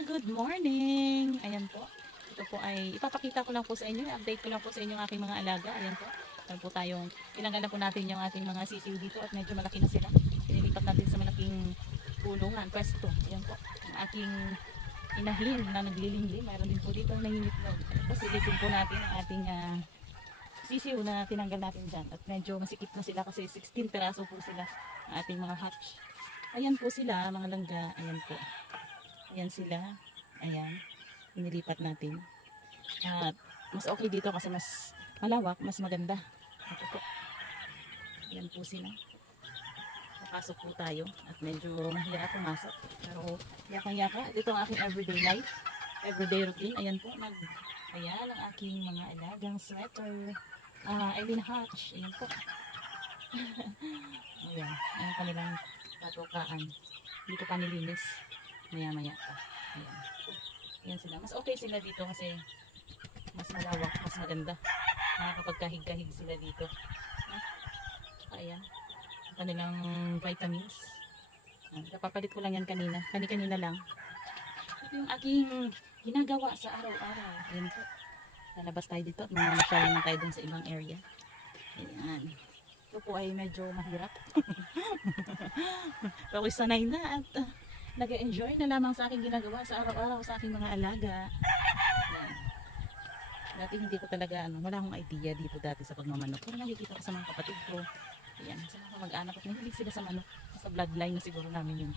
Good morning! Ayan po. Ito po ay ipapakita ko lang po sa inyo. Update ko lang po sa inyo ang aking mga alaga. Ayan po. Ayan po tayong tinanggal na po natin yung ating mga sisiw dito at medyo malaki na sila. Pinilipat natin sa malaking pulungan, pwesto. Ayan po. Ang aking inahin na naglilingling. Mayroon din po dito ang nangingitlog. Tapos silipin po natin ang ating sisiw na tinanggal natin dyan. At medyo masikip na sila kasi 16 peraso po sila ang ating mga hatch. Ayan po sila, mga langga. Ayan po. Ayan sila. Ayan. Inilipat natin. At mas okay dito kasi mas malawak, mas maganda. Ito po. Ayan po sila. Papasok po tayo. At medyo mahiya pumasok. Pero yaka-yaka. Ito ang aking everyday life. Everyday routine. Ayan po. Ayan ang aking mga alagang sweater. Eileen Hatch. Ayan po. Ayan. Ayan kanilang patukaan. Hindi ko pa nilinis. Maya-maya pa. Ayan. Ayan sila. Mas okay sila dito kasi mas malawak, mas maganda. Nakakapagkahig-kahig sila dito. Ayan. Kanilang vitamins. Kapapalit ko lang yan kanina. Kani-kanina lang. Ito yung aking ginagawa sa araw-araw. Ayan po. Lalabas tayo dito at mamasyal naman tayo dun sa ibang area. Ayan. Ito po ay medyo mahirap. Pero ako'y sanay na at nag-enjoy na lamang sa aking ginagawa sa araw-araw sa aking mga alaga. Yan. Dati hindi ko talaga, wala akong idea dito dati sa pagmamanok. Pero nakikita ko sa mga kapatid ko. Ayan, sa mga mag-anak at nahilig sila sa manok. Sa bloodline na siguro namin yun.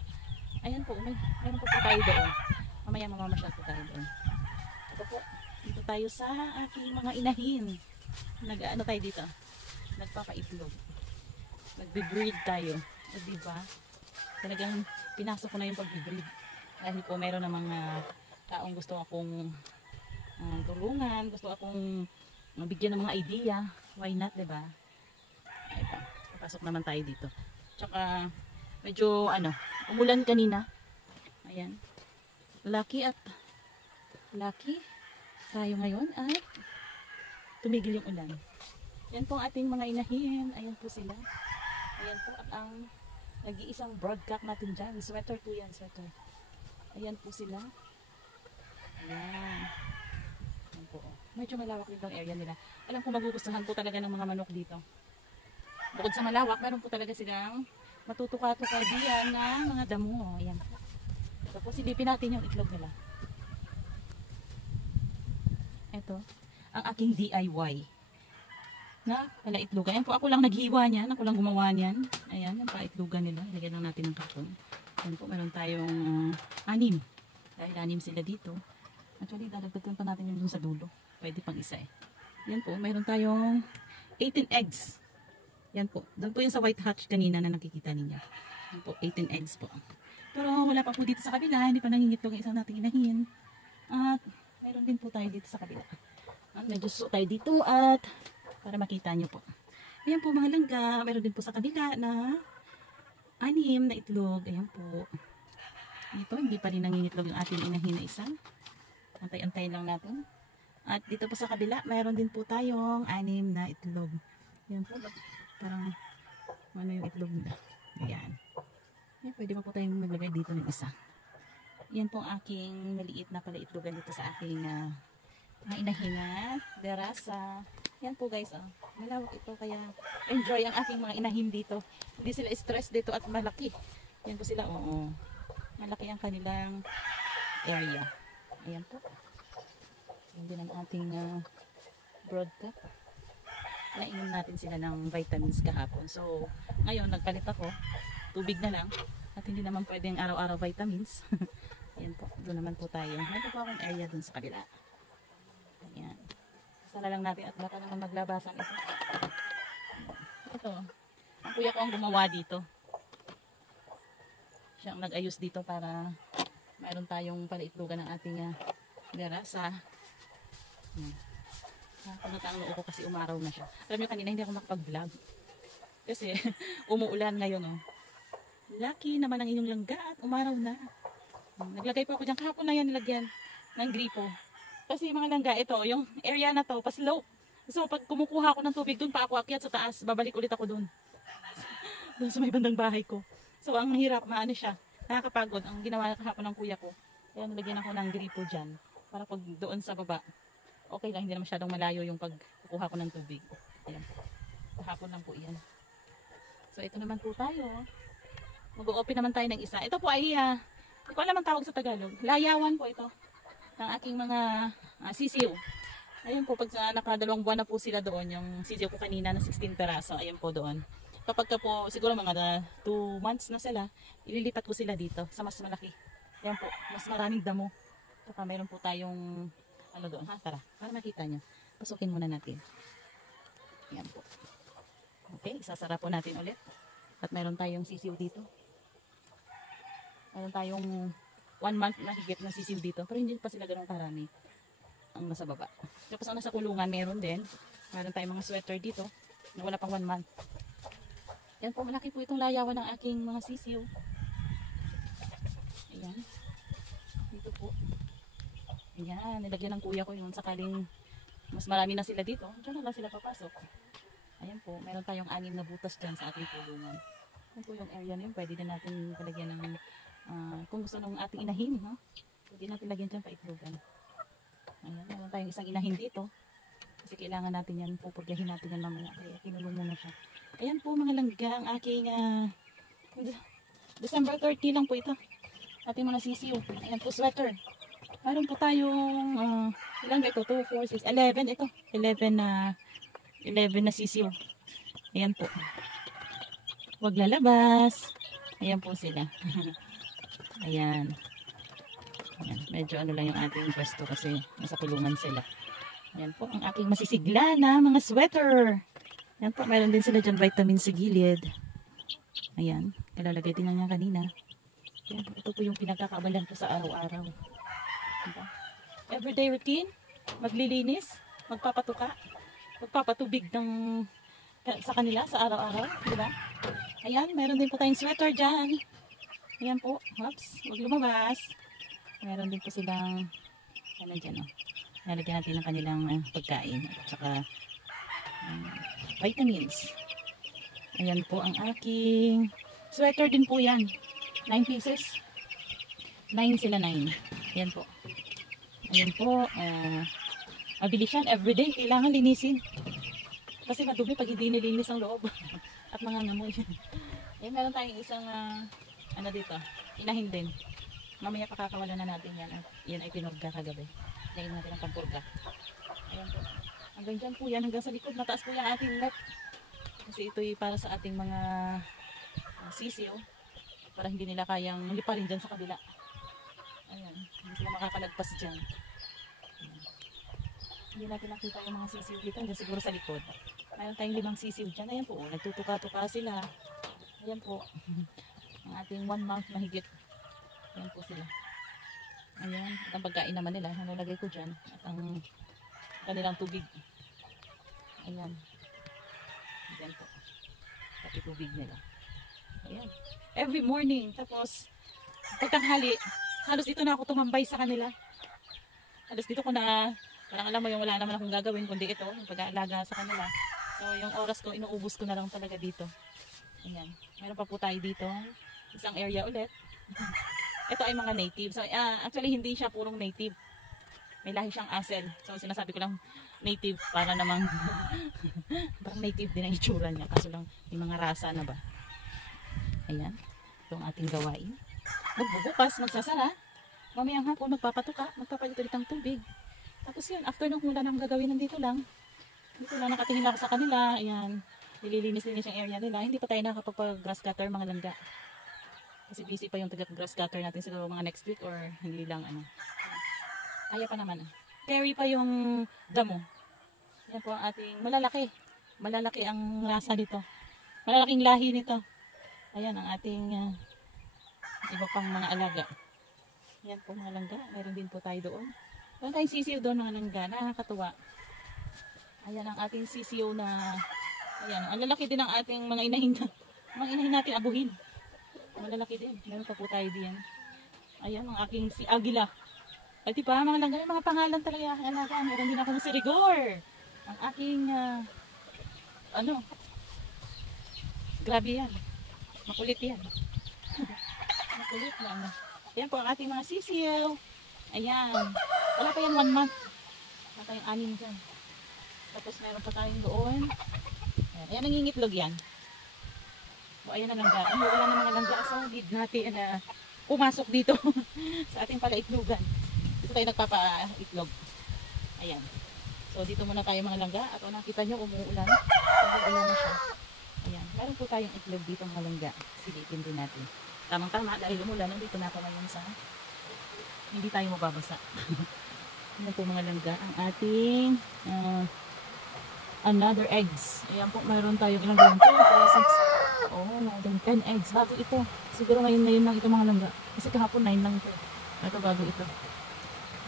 Ayan po, meron po tayo doon. Mamaya mamamasyal po tayo doon. Ito po, dito tayo sa aking mga inahin. Nag-ano tayo dito? Nagpapaitlog. Nagbe-breed tayo. O diba? Talagang pinasok ko na yung pag-breed. Dahil po meron ng mga taong gusto akong tulungan, gusto akong bigyan ng mga idea. Why not, diba? Ito, pasok naman tayo dito. Tsaka, medyo, umulan kanina. Ayan. Lucky tayo ngayon at tumigil yung ulan. Yan po ang ating mga inahin. Ayan po sila. Ayan po at ang nag-iisang broadcock natin dyan. Sweater po yan, sweater. Ayan po sila. Ayan. Ayan po. Medyo malawak dito ang area nila. Alam ko magugustuhan po talaga ng mga manok dito. Bukod sa malawak, meron po talaga silang matutuka-tuka diyan ng mga damo. Ayan po. Tapos silipin natin yung itlog nila. Ito, ang aking DIY na palaitlogan. Ayan po, ako lang naghiwa niyan. Ako lang gumawa niyan. Ayan, yung palaitlogan nila. Lagyan lang natin ng karton. Ayan po, meron tayong 6. Dahil 6 sila dito. Actually, dadagdagan pa natin yung dun sa dulo. Pwede pang isa eh. Ayan po, meron tayong 18 eggs. Ayan po. Doon po yung sa white hatch kanina na nakikita ninyo. Ayan po, 18 eggs po. Pero wala pa po dito sa kabila. Hindi pa nangingitlog ang isang nating inahin. At meron din po tayo dito sa kabila. At medyo so tayo dito at para makita nyo po. Ayan po mga langga. Meron din po sa kabila na 6 na itlog. Ayan po. Dito, hindi pa rin nangingitlog yung ating inahin na isa. Antay-antay lang natin. At dito po sa kabila, meron din po tayong 6 na itlog. Ayan po. Parang yung itlog nila. Ayan. Ayan, pwede pa po tayong maglagay dito ng isa. Ayan po ang aking maliit na pala itlogan dito sa aking mga inahin na derasa. Yan po guys, malawak ito kaya enjoy ang aking mga inahin dito. Hindi sila stress dito at malaki. Yan po sila, oo. Malaki ang kanilang area. Ayan po. Yan din ang ating broadcock. Nainom natin sila ng vitamins kahapon. So, ngayon nagpalit ako. Tubig na lang. At hindi naman pwedeng araw-araw vitamins. Ayan po, doon naman po tayo. Meron po akong area dun sa kabila. Ayan. Sana lang natin at baka naman maglabasan ito. Ito, ang kuya ko ang gumawa dito. Siya ang nag-ayos dito para mayroon tayong palaitlogan ng ating garasa. Nakakagata ang loob ko kasi umaraw na siya. Alam niyo kanina hindi ako makapag-vlog. Kasi umuulan ngayon Lucky naman ang inyong langga at umaraw na. Naglagay po ako dyan. Kahapon na yan nilagyan ng gripo. Kasi mga langga, ito, yung area na to, pa-slope. So, pag kumukuha ako ng tubig, dun pa ako akyat sa taas, babalik ulit ako dun. Dun sa may bandang bahay ko. So, ang hirap, maano siya, nakakapagod. Ang ginawa kahapon ng kuya ko, Kaya nalagyan ako ng gripo dyan. Para pag doon sa baba, okay lang, hindi na masyadong malayo yung pagkukuha ko ng tubig. Ayan. Kahapon lang po yan. So ito naman po tayo. Mag-o-open naman tayo ng isa. Ito po ay, hindi ko alam ang tawag sa Tagalog. Layawan po ito. Ng aking mga sisiw. Ayun po, pag nakadalawang buwan na po sila doon, yung sisiw ko kanina na 16 peraso, ayun po doon. Kapag ka po, siguro mga 2 months na sila, ililipat ko sila dito sa mas malaki. Ayan po, mas maraming damo. Saka mayroon po tayong, ano doon, ha? Tara, para makita nyo. Pasukin muna natin. Ayan po. Okay, isasara po natin ulit. At mayroon tayong sisiw dito. Mayroon tayong 1 month na higit na sisiw dito. Pero hindi pa sila ganun karami ang nasa baba. Tapos ang nasa kulungan, meron din. Meron tayong mga sweater dito na wala pang 1 month. Yan po, malaki po itong layawan ng aking mga sisiw. Ayan. Dito po. Ayan, nilagyan ng kuya ko yung sakaling mas marami na sila dito. Diyan na lang sila papasok. Ayan po, meron tayong 6 na butas dyan sa ating kulungan. Ayan po yung area na yun. Pwede din natin palagyan ng, kung gusto ng ating inahin, no? Pwede natin lagyan dyan paitlogan. Ayan, meron tayong isang inahin dito. Kasi kailangan natin yan, pupurgahin natin yan mamaya. Kaya kinulong muna siya. Ayan po mga langga, ang aking December 30 lang po ito. Ating mga sisiw. Ayan po, sweater. Meron po tayong, ilang ba ito? 2, 4, 6, 11. Ito, 11 na sisiw. Ayan po. Huwag lalabas. Ayan po sila. Ayan. Ayan. Medyo ano lang yung ating pwesto kasi nasa kulungan sila. Ayan po ang aking masisigla na mga sweater. Ayan po. Meron din sila dyan vitamin sa gilid. Ayan. Kalalagay din na niya kanina. Ayan po. Ito po yung pinagkakabalan ko sa araw-araw. Diba? Everyday routine. Maglilinis. Magpapatuka. Magpapatubig sa kanila sa araw-araw. Diba? Ayan. Meron din po tayong sweater dyan. Ayan po. Hops. Huwag lumabas. Meron din po silang ano dyan, oh. Nalagyan natin ng kanilang pagkain at saka vitamins. Ayan po ang aking sweater din po yan. 9 pieces. 9 sila 9. Ayan po. Ayan po. Mabilis yan. Everyday kailangan linisin. Kasi madumi pag hindi nilinis ang loob. At mga ngamoy. Ayan, meron tayong isang ano dito. Inahin din. Mamaya pakakawalan na natin yan. At yan ay pinurga kagabi. Dahil natin ang pampurga. Ayan po. Hanggang dyan po yan. Hanggang sa likod. Mataas po yung ating net. Kasi ito'y para sa ating mga sisiw. Para hindi nila kayang liparin dyan sa kabila. Ayan. Hindi sila makakalagpas dyan. Ayan. Hindi natin nakita yung mga sisiw dito. Hanggang siguro sa likod. Mayroon tayong 5 sisiw dyan. Ayan po. Nagtutuka-tuka sila. Ayan po. Ang ating 1 month na higit. Ayan po sila. Ayan. At ang pagkain naman nila, nalagay ko dyan. At ang kanilang tubig. Ayan. Ayan po. Pati tubig nila. Ayan. Every morning. Tapos, pagtanghali, halos dito na ako tumambay sa kanila. Halos dito ko na, parang alam mo yung wala naman akong gagawin, kundi ito, yung pag-aalaga sa kanila. So, yung oras ko, inuubos ko na lang talaga dito. Ayan. Meron pa po tayo dito. Isang area ulit. Ito ay mga native. So, actually, hindi siya purong native. May lahi siyang asel. So, sinasabi ko lang native para namang parang native din ang itsura niya. Kaso lang, may mga rasa na ba. Ayan. Ito ang ating gawain. Magbubukas, magsasara. Mamayang hapon, magpapatuka. Magpapalit ulit ng tubig. Tapos yun, after nung wala nang gagawin, nandito lang. Dito lang, nakatingin ako sa kanila. Ayan. Nililinis-linis yung area nila. Hindi pa tayo nakapag-grass cutter, mga langga. Kasi busy pa yung taga-grass cutter natin siguro mga next week or hindi lang ano. Kaya pa naman. Carry pa yung damo. Yan po ang ating malalaki. Malalaki ang rasa nito. Malalaking lahi nito. Ayan ang ating iba pang mga alaga. Yan po mga langga. Meron din po tayo doon. Meron tayong sisiw doon mga langga. Nakakatuwa. Ayan ang ating sisiw na ayan. Ang lalaki din ang ating mga inahin. Mga inahin natin abuhin. Malalaki din. Meron pa po tayo din. Ayan, ang aking si Agila. At diba, mga langga, mga pangalan talaga. Alaga, meron din ako si Rigor. Ang aking, ano, grabe yan. Makulit yan. Makulit lang. Ayan po ang ating mga sisiw. Ayan. Wala pa yan 1 month. Wala tayong 6 dyan. Tapos meron pa tayong doon. Ayan, ayan nangingitlog yan. So, ayan ang langga. Ano, wala na mga langga. So, need natin na pumasok dito sa ating palaitlogan. Dito tayo nagpapaitlog. Ayan. So, dito muna tayo mga langga. At kung nakita nyo, umuulan. Umuulan na siya. Ayan. Meron po tayong itlog dito mga langga. Silipin din natin. Tamang-tama dahil umulan. Nandito na ako ngayon sa hindi tayo mababasa. Ano po mga langga? Ang ating another eggs. Ayan po, mayroon tayong ilang ganyan. 2, 4, 6. Oh, more than 10 eggs. Bago ito. Siguro ngayon lang ito mga langga. Kasi kahapon 9 lang ito. Ito bago ito.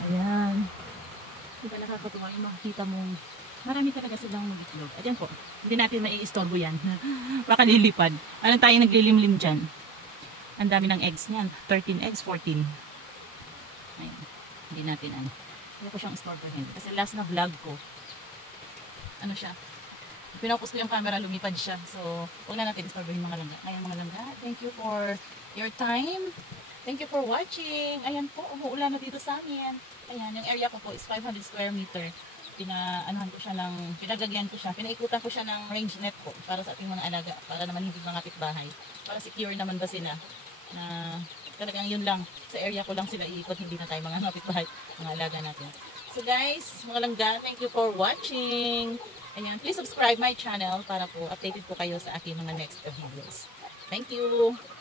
Ayan. Diba nakakatuwa yung makikita mong marami talaga silang mag-itlog. Ayan po. Hindi natin mai-istorbo yan. Baka lilipad. Ano tayo naglilimlim dyan? Ang dami ng eggs niyan. 13 eggs, 14. Ayan. Hindi natin ano. Hindi ko siyang istorbohin. Kasi last na vlog ko, ano siya, pinopos ko yung camera, lumipad siya. So, huwag na natin istorbohin mga langga. Ayan mga langga, thank you for your time. Thank you for watching. Ayan po, umuulan na dito sa amin. Ayan, yung area ko po is 500 square meter. Pinagagyan ko siya, pinaikutan ko siya ng range net po para sa ating mga alaga, para naman hindi mga kapitbahay. Para secure naman ba sila na talagang yun lang, sa area ko lang sila iikot, hindi na tayo mga kapitbahay, mga alaga natin. So guys, mga langga, thank you for watching. Ayan, please subscribe my channel para po updated po kayo sa aking mga next videos. Thank you!